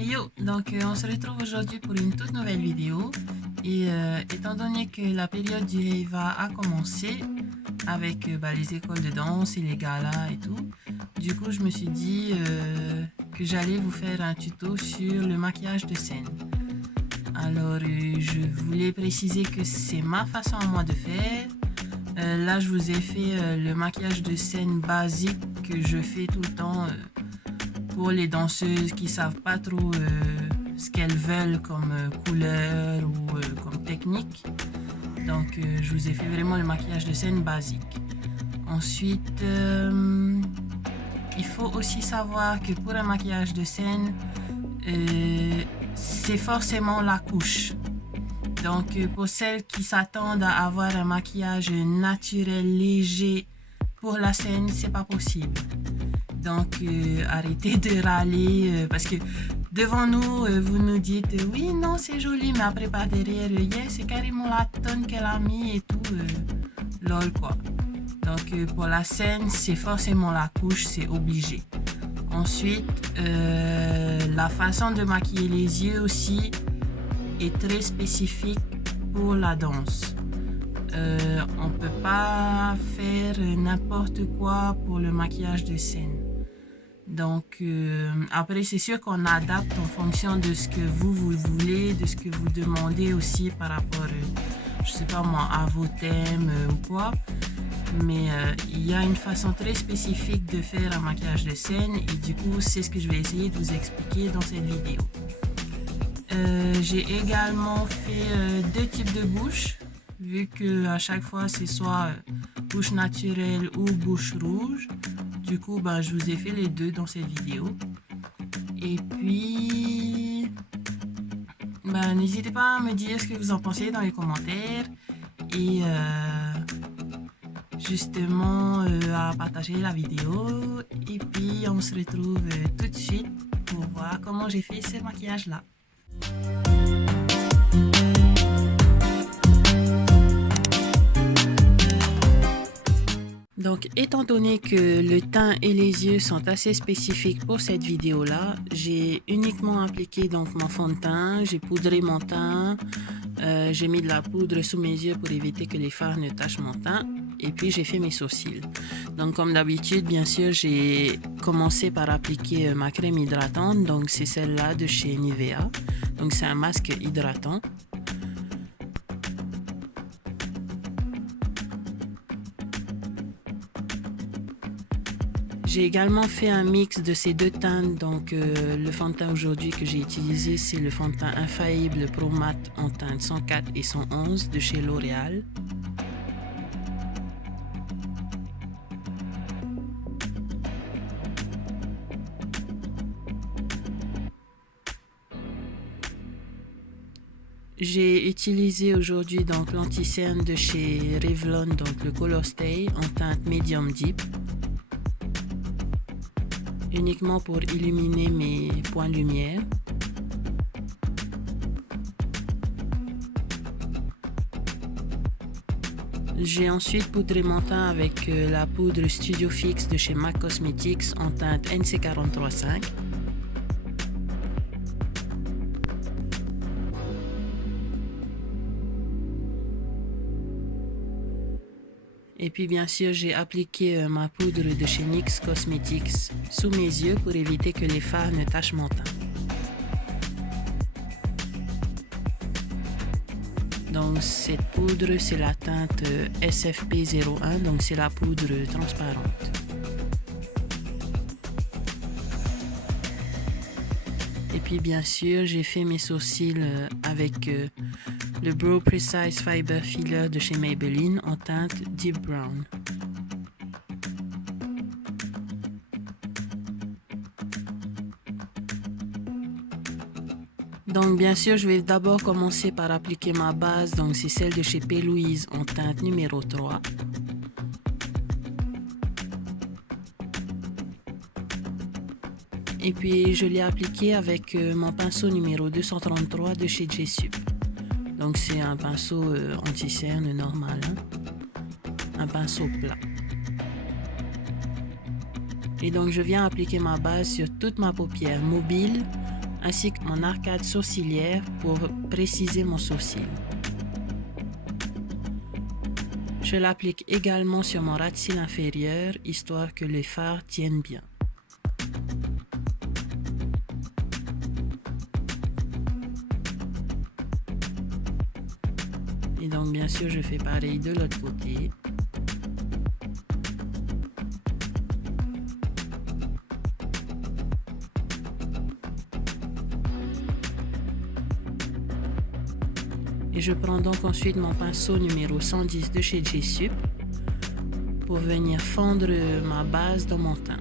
Yo, donc on se retrouve aujourd'hui pour une toute nouvelle vidéo et étant donné que la période du Heiva a commencé avec les écoles de danse et les galas et tout, du coup je me suis dit que j'allais vous faire un tuto sur le maquillage de scène. Alors je voulais préciser que c'est ma façon à moi de faire. Là je vous ai fait le maquillage de scène basique que je fais tout le temps pour les danseuses qui savent pas trop ce qu'elles veulent comme couleur ou comme technique. Donc je vous ai fait vraiment le maquillage de scène basique. Ensuite, il faut aussi savoir que pour un maquillage de scène, c'est forcément la couche. Donc pour celles qui s'attendent à avoir un maquillage naturel, léger pour la scène, c'est pas possible. Donc arrêtez de râler parce que devant nous, vous nous dites oui, non, c'est joli, mais après par derrière, yeah, c'est carrément la tonne qu'elle a mis et tout. Lol quoi. Donc pour la scène, c'est forcément la couche, c'est obligé. Ensuite, la façon de maquiller les yeux aussi est très spécifique pour la danse. On peut pas faire n'importe quoi pour le maquillage de scène. Donc après c'est sûr qu'on adapte en fonction de ce que vous voulez, de ce que vous demandez aussi par rapport, je sais pas moi, à vos thèmes ou quoi. Mais il y a une façon très spécifique de faire un maquillage de scène et du coup c'est ce que je vais essayer de vous expliquer dans cette vidéo. J'ai également fait deux types de bouches, vu que à chaque fois c'est soit bouche naturelle ou bouche rouge. Du coup, je vous ai fait les deux dans cette vidéo. Et puis, n'hésitez pas à me dire ce que vous en pensez dans les commentaires et justement à partager la vidéo. Et puis, on se retrouve tout de suite pour voir comment j'ai fait ce maquillage-là. Donc, étant donné que le teint et les yeux sont assez spécifiques pour cette vidéo-là, j'ai uniquement appliqué donc mon fond de teint, j'ai poudré mon teint, j'ai mis de la poudre sous mes yeux pour éviter que les fards ne tachent mon teint, et puis j'ai fait mes sourcils. Donc, comme d'habitude, bien sûr, j'ai commencé par appliquer ma crème hydratante, donc c'est celle-là de chez Nivea. Donc, c'est un masque hydratant. J'ai également fait un mix de ces deux teintes, donc le fond de teint aujourd'hui que j'ai utilisé, c'est le fond de teint Infaillible Pro Matte en teinte 104 et 111 de chez L'Oréal. J'ai utilisé aujourd'hui donc l'anti-cerne de chez Revlon, donc le Color Stay en teinte Medium Deep. Uniquement pour illuminer mes points de lumière. J'ai ensuite poudré mon teint avec la poudre Studio Fix de chez MAC Cosmetics en teinte NC435. Et puis bien sûr, j'ai appliqué ma poudre de chez NYX Cosmetics sous mes yeux pour éviter que les fards ne tachent mon teint. Donc cette poudre, c'est la teinte SFP01, donc c'est la poudre transparente. Et puis bien sûr, j'ai fait mes sourcils avec le Brow Precise Fiber Filler de chez Maybelline en teinte Deep Brown. Donc bien sûr, je vais d'abord commencer par appliquer ma base, donc c'est celle de chez P. Louise en teinte numéro 3. Et puis je l'ai appliqué avec mon pinceau numéro 233 de chez J-Sup. Donc c'est un pinceau anti-cerne normal, un pinceau plat. Et donc je viens appliquer ma base sur toute ma paupière mobile ainsi que mon arcade sourcilière pour préciser mon sourcil. Je l'applique également sur mon ras de cils inférieur, histoire que les fards tiennent bien. Et donc bien sûr, je fais pareil de l'autre côté. Et je prends donc ensuite mon pinceau numéro 110 de chez J-Sup pour venir fendre ma base dans mon teint.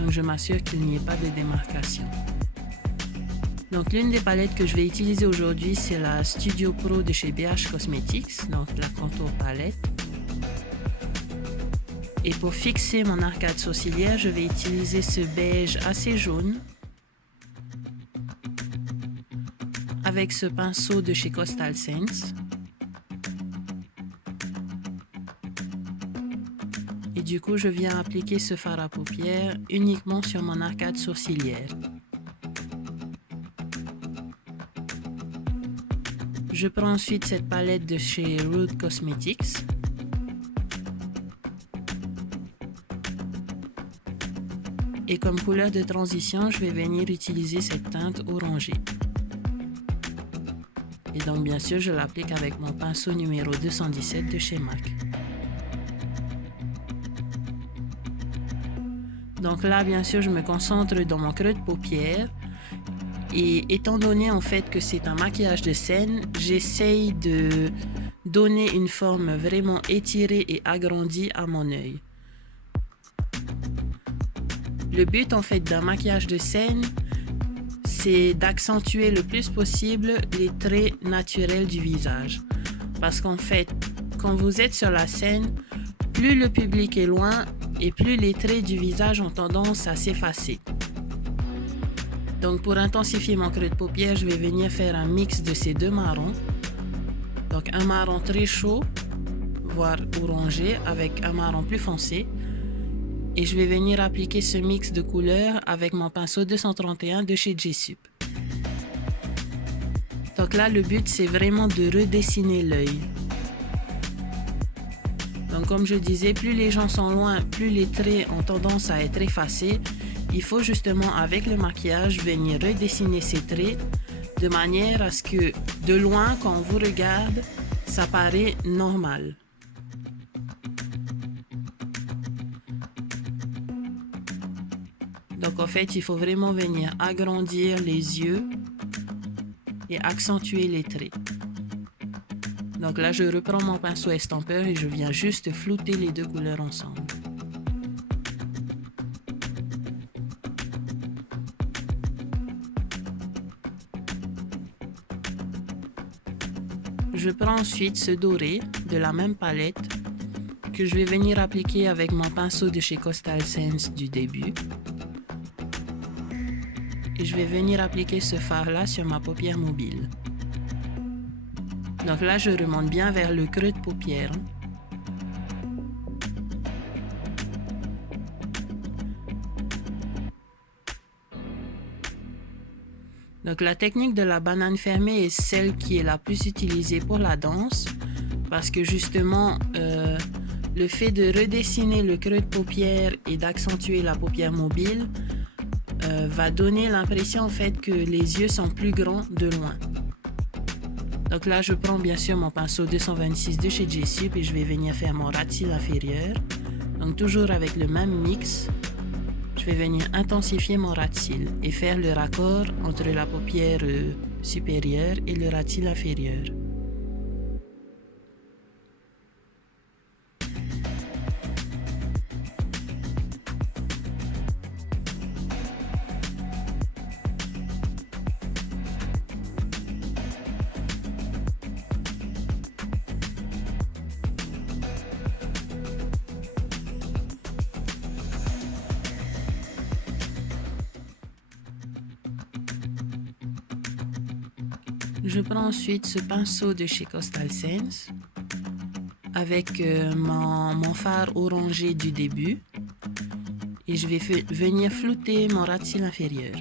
Donc je m'assure qu'il n'y ait pas de démarcation. Donc l'une des palettes que je vais utiliser aujourd'hui, c'est la Studio Pro de chez BH Cosmetics, donc la Contour Palette. Et pour fixer mon arcade sourcilière, je vais utiliser ce beige assez jaune avec ce pinceau de chez Coastal Scents. Et du coup, je viens appliquer ce fard à paupières uniquement sur mon arcade sourcilière. Je prends ensuite cette palette de chez Rude Cosmetics. Et comme couleur de transition, je vais venir utiliser cette teinte orangée. Et donc bien sûr, je l'applique avec mon pinceau numéro 217 de chez MAC. Donc là, bien sûr, je me concentre dans mon creux de paupière. Et étant donné en fait que c'est un maquillage de scène, j'essaye de donner une forme vraiment étirée et agrandie à mon œil. Le but en fait d'un maquillage de scène, c'est d'accentuer le plus possible les traits naturels du visage. Parce qu'en fait, quand vous êtes sur la scène, plus le public est loin et plus les traits du visage ont tendance à s'effacer. Donc pour intensifier mon creux de paupière, je vais venir faire un mix de ces deux marrons. Donc un marron très chaud, voire orangé, avec un marron plus foncé. Et je vais venir appliquer ce mix de couleurs avec mon pinceau 231 de chez J-Sup. Donc là, le but, c'est vraiment de redessiner l'œil. Donc comme je disais, plus les gens sont loin, plus les traits ont tendance à être effacés. Il faut justement, avec le maquillage, venir redessiner ces traits de manière à ce que, de loin, quand on vous regarde, ça paraît normal. Donc en fait, il faut vraiment venir agrandir les yeux et accentuer les traits. Donc là, je reprends mon pinceau estampeur et je viens juste flouter les deux couleurs ensemble. Je prends ensuite ce doré de la même palette que je vais venir appliquer avec mon pinceau de chez Coastal Scents du début. Et je vais venir appliquer ce fard là sur ma paupière mobile. Donc là, je remonte bien vers le creux de paupière. Donc la technique de la banane fermée est celle qui est la plus utilisée pour la danse parce que justement le fait de redessiner le creux de paupière et d'accentuer la paupière mobile va donner l'impression en fait que les yeux sont plus grands de loin. Donc là, je prends bien sûr mon pinceau 226 de chez J-Sup et je vais venir faire mon ras de cils inférieur. Donc toujours avec le même mix, je vais venir intensifier mon ras de cils et faire le raccord entre la paupière supérieure et le ras de cils inférieur. Je prends ensuite ce pinceau de chez Coastal Scents avec mon phare orangé du début et je vais venir flouter mon ras de cils inférieur.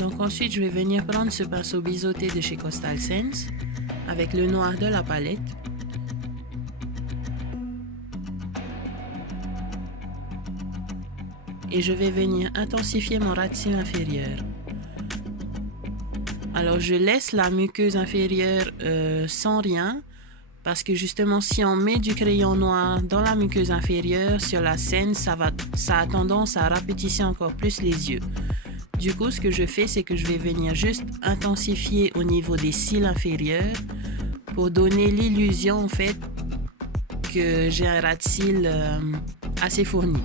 Donc ensuite, je vais venir prendre ce pinceau biseauté de chez Coastal Scents avec le noir de la palette. Et je vais venir intensifier mon ras de cils inférieur. Alors je laisse la muqueuse inférieure sans rien parce que justement si on met du crayon noir dans la muqueuse inférieure sur la scène, ça a tendance à rapetisser encore plus les yeux. Du coup, ce que je fais, c'est que je vais venir juste intensifier au niveau des cils inférieurs pour donner l'illusion en fait que j'ai un ras de cils assez fourni.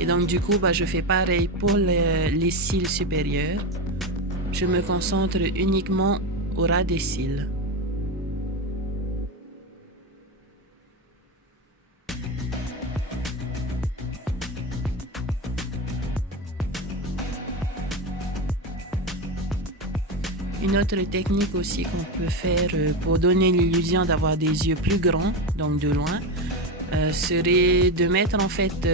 Et donc du coup, je fais pareil pour les cils supérieurs. Je me concentre uniquement au ras des cils. Une autre technique aussi qu'on peut faire pour donner l'illusion d'avoir des yeux plus grands, donc de loin, serait de mettre en fait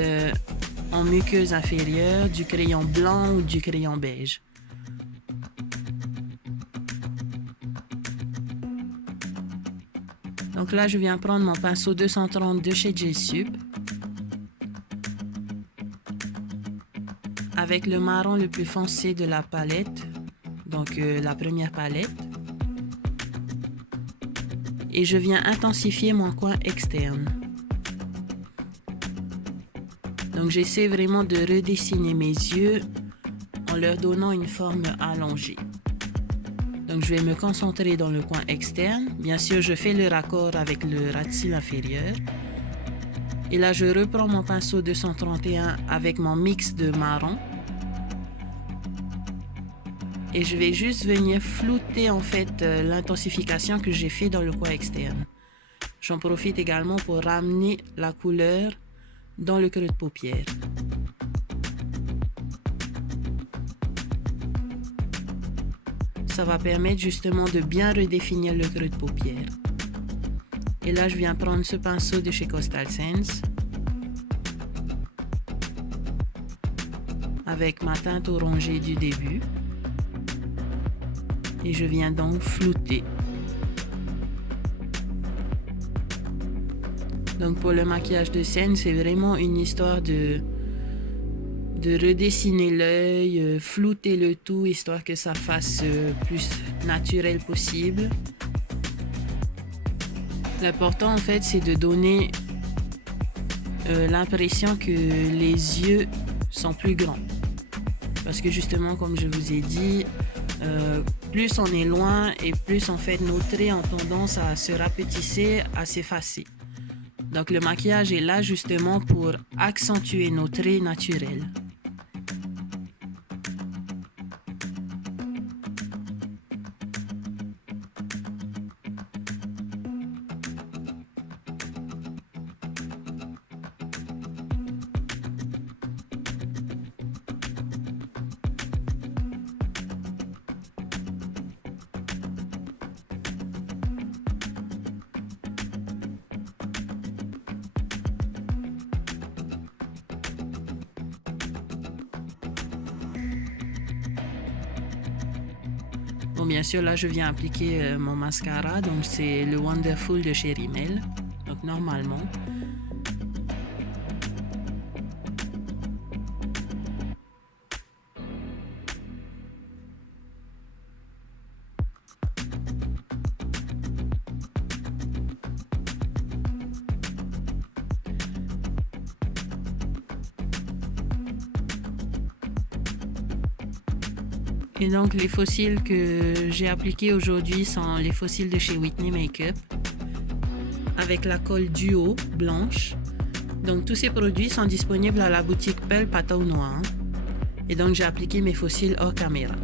en muqueuse inférieure du crayon blanc ou du crayon beige. Donc là, je viens prendre mon pinceau 230 de chez J-Sup avec le marron le plus foncé de la palette. Donc la première palette, et je viens intensifier mon coin externe. Donc j'essaie vraiment de redessiner mes yeux en leur donnant une forme allongée. Donc je vais me concentrer dans le coin externe. Bien sûr, je fais le raccord avec le ras de cils inférieur. Et là, je reprends mon pinceau 231 avec mon mix de marron. Et je vais juste venir flouter en fait l'intensification que j'ai fait dans le coin externe. J'en profite également pour ramener la couleur dans le creux de paupière. Ça va permettre justement de bien redéfinir le creux de paupière. Et là, je viens prendre ce pinceau de chez Coastal Scents avec ma teinte orangée du début. Et je viens donc flouter. Donc pour le maquillage de scène, c'est vraiment une histoire de redessiner l'œil, flouter le tout, histoire que ça fasse plus naturel possible. L'important en fait, c'est de donner l'impression que les yeux sont plus grands. Parce que justement, comme je vous ai dit, plus on est loin et plus en fait nos traits ont tendance à se rapetisser, à s'effacer. Donc le maquillage est là justement pour accentuer nos traits naturels. Bon, bien sûr, là, je viens appliquer mon mascara. Donc, c'est le Wonderful de chez Rimmel. Donc, normalement. Et donc les fossiles que j'ai appliqués aujourd'hui sont les fossiles de chez Whitney Makeup avec la colle Duo blanche. Donc tous ces produits sont disponibles à la boutique Pearl Pâteau Noir. Et donc j'ai appliqué mes fossiles hors caméra.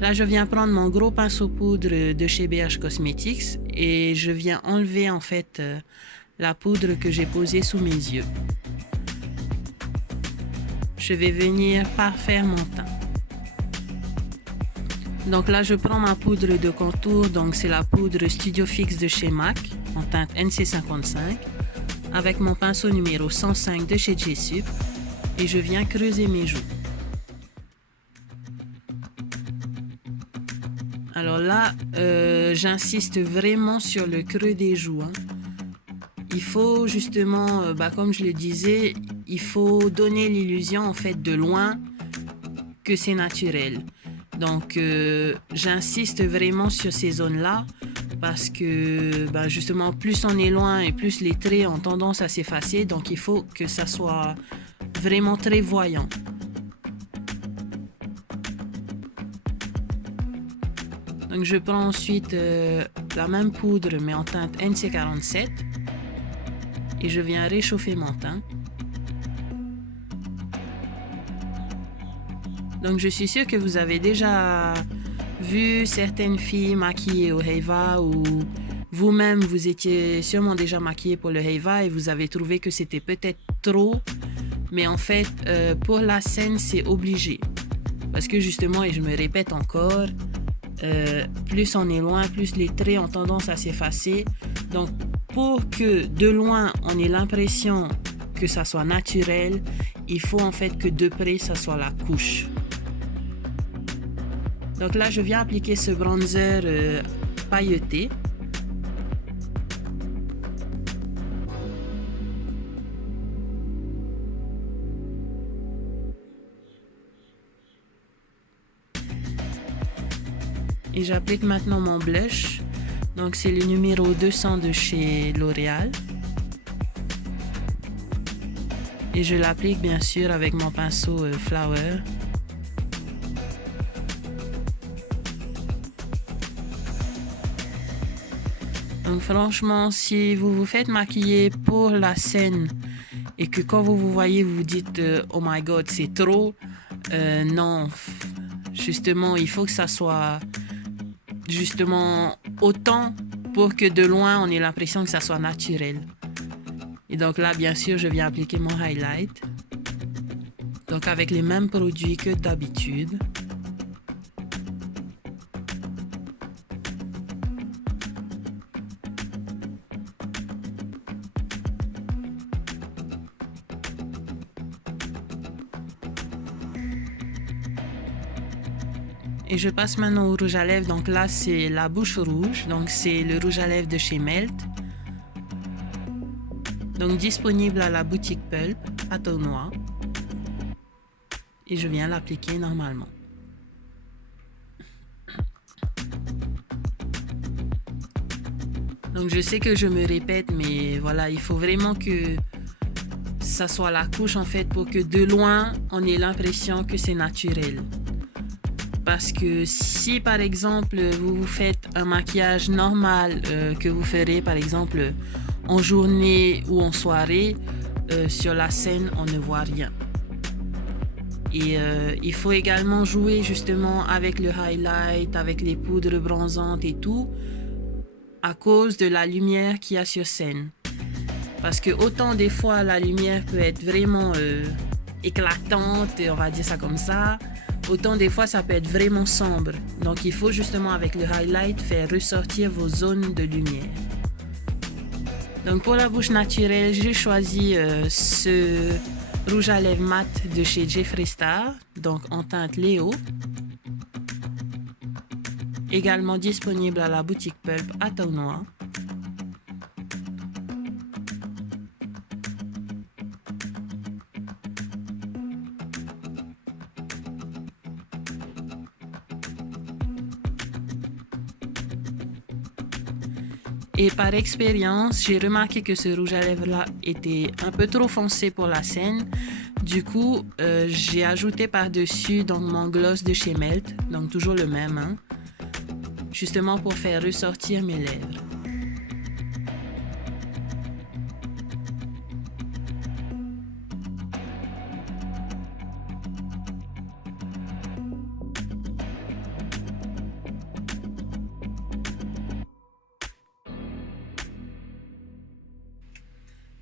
Là, je viens prendre mon gros pinceau poudre de chez BH Cosmetics et je viens enlever en fait la poudre que j'ai posée sous mes yeux. Je vais venir parfaire mon teint. Donc là, je prends ma poudre de contour, donc c'est la poudre Studio Fix de chez MAC en teinte NC55 avec mon pinceau numéro 105 de chez J-Sup et je viens creuser mes joues. Alors là, j'insiste vraiment sur le creux des joues. Il faut justement, comme je le disais, il faut donner l'illusion en fait de loin que c'est naturel. Donc j'insiste vraiment sur ces zones-là parce que justement plus on est loin et plus les traits ont tendance à s'effacer. Donc il faut que ça soit vraiment très voyant. Donc je prends ensuite la même poudre mais en teinte NC47 et je viens réchauffer mon teint. Donc je suis sûre que vous avez déjà vu certaines filles maquillées au Heiva ou vous-même vous étiez sûrement déjà maquillée pour le Heiva et vous avez trouvé que c'était peut-être trop. Mais en fait pour la scène c'est obligé. Parce que justement, et je me répète encore, plus on est loin, plus les traits ont tendance à s'effacer. Donc pour que de loin on ait l'impression que ça soit naturel, il faut en fait que de près ça soit la couche. Donc là je viens appliquer ce bronzer pailleté. Et j'applique maintenant mon blush. Donc c'est le numéro 200 de chez L'Oréal. Et je l'applique bien sûr avec mon pinceau Flower. Donc franchement, si vous vous faites maquiller pour la scène et que quand vous vous voyez, vous vous dites oh my god, c'est trop. Non, justement, il faut que ça soit justement autant pour que de loin on ait l'impression que ça soit naturel. Et donc là bien sûr je viens appliquer mon highlight, donc avec les mêmes produits que d'habitude. Et je passe maintenant au rouge à lèvres. Donc là, c'est la bouche rouge. Donc c'est le rouge à lèvres de chez Melt. Donc disponible à la boutique Pulp à Tournois. Et je viens l'appliquer normalement. Donc je sais que je me répète, mais voilà, il faut vraiment que ça soit la couche en fait pour que de loin, on ait l'impression que c'est naturel. Parce que si par exemple vous vous faites un maquillage normal que vous ferez par exemple en journée ou en soirée, sur la scène on ne voit rien. Et il faut également jouer justement avec le highlight, avec les poudres bronzantes et tout, à cause de la lumière qu'il y a sur scène. Parce que autant des fois la lumière peut être vraiment éclatante, on va dire ça comme ça, autant des fois ça peut être vraiment sombre. Donc il faut justement avec le highlight faire ressortir vos zones de lumière. Donc pour la bouche naturelle, j'ai choisi ce rouge à lèvres mat de chez Jeffree Star, donc en teinte Léo. Également disponible à la boutique Pulp à Tournois. Et par expérience, j'ai remarqué que ce rouge à lèvres là était un peu trop foncé pour la scène. Du coup, j'ai ajouté par-dessus donc mon gloss de chez Melt, donc toujours le même, hein, justement pour faire ressortir mes lèvres.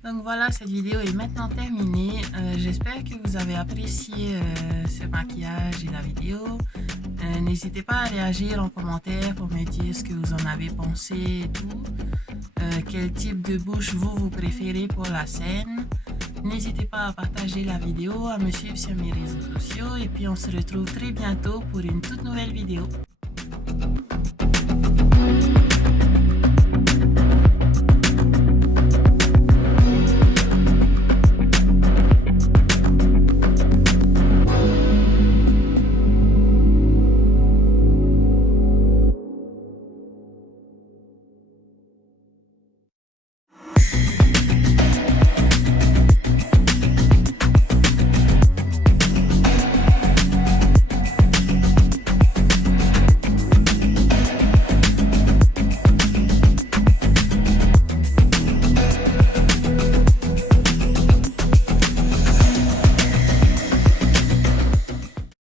Donc voilà, cette vidéo est maintenant terminée. J'espère que vous avez apprécié ce maquillage et la vidéo. N'hésitez pas à réagir en commentaire pour me dire ce que vous en avez pensé et tout. Quel type de bouche vous préférez pour la scène. N'hésitez pas à partager la vidéo, à me suivre sur mes réseaux sociaux et puis on se retrouve très bientôt pour une toute nouvelle vidéo.